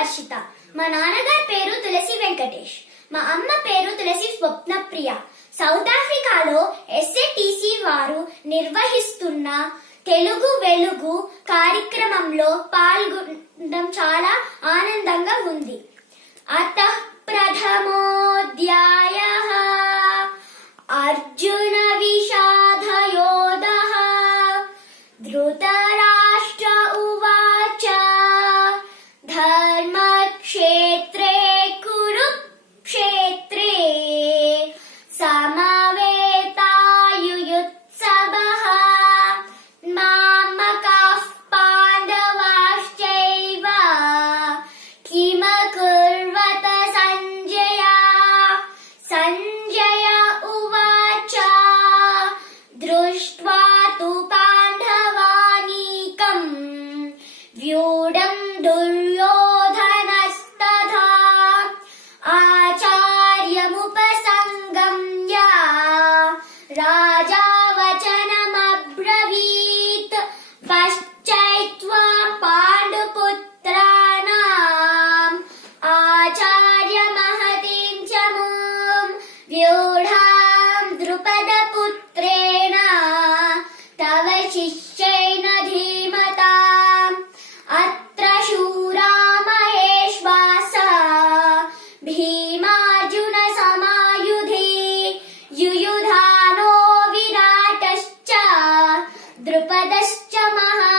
హర్షిత. మా నాన్నగారి పేరు తులసి వెంకటేష్. మా అమ్మ పేరు తులసి స్వప్నప్రియ. సౌత్ ఆఫ్రికాలో ఎస్ఏటిసి వారు నిర్వహిస్తున్న తెలుగు వెలుగు కార్యక్రమంలో పాల్గొనడం చాలా ఆనందంగా ఉంది. అతః ప్రథమోధ్యాయః అర్జున విషాదయోధః ధృతరాష్ట్ర ఉవాచ ధర్మక్షేత్రే కురుక్షేత్రే సమవేతాయుయుత్సవః మామకాః పాండవాశ్చైవ కిమకుర్వత సంజయ. సంజయ ఉవాచ దృష్ట్వా తు పాండవానీకం వ్యూఢం దుర్యోధనస్తథా ఆచార్యముపసంగమ్య రాజా వచనమబ్రవీత్ పశ్చైత్వా పాండుపుత్రాణాం ఆచార్యమహతిం చ మూం వ్యూఢాం ద్రుపదపుత్రేణ తవ శిష్యేణ ధీమతాం అత్ర శూరా మహేశ్వాస భీమార్జున సమాయుధి యుయుధానో విరాటశ్చ ద్రుపదశ్చ మహా